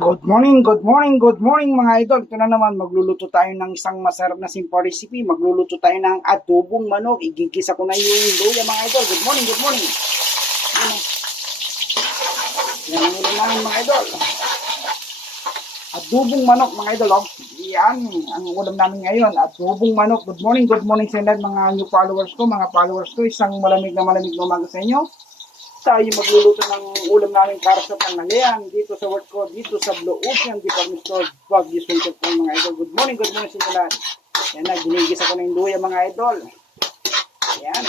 Good morning, good morning, good morning mga idol. Ito na naman, magluluto tayo ng isang masarap na simple recipe. Magluluto tayo ng adobong manok. Igigisa ko na yung luya mga idol. Good morning, good morning. Yan ang ulam namin mga idol. Adobong manok mga idol. Oh. Yan ang ulam namin ngayon. Adobong manok. Good morning sa lahat mga new followers ko. Mga followers ko, isang malamig na umaga sa inyo. Tayo magluluto ng ulam namin para sa tanghalian dito sa work ko, dito sa Blue Ocean Department Store, Baguio City po mga idol. Good morning sa inyo lahat. Yan na, ginigisa ko na yung luya mga idol. Yan,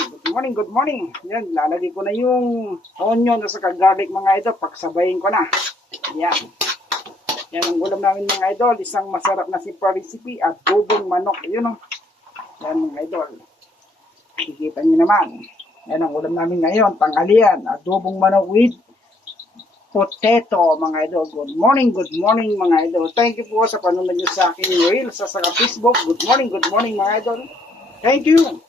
good morning. Yan, lalagay ko na yung onion at saka garlic mga idol, pagsabayin ko na. Yan. Yan ang ulam namin mga idol, isang masarap na simple recipe at adobong manok. Yun o. Yan mga idol. Kikita nyo naman. Yan ang ulam namin ngayon, tanghalian, adobong manok with potato, mga idol. Good morning mga idol. Thank you po sa panonood nyo sa aking reels sa Facebook. Good morning mga idol. Thank you.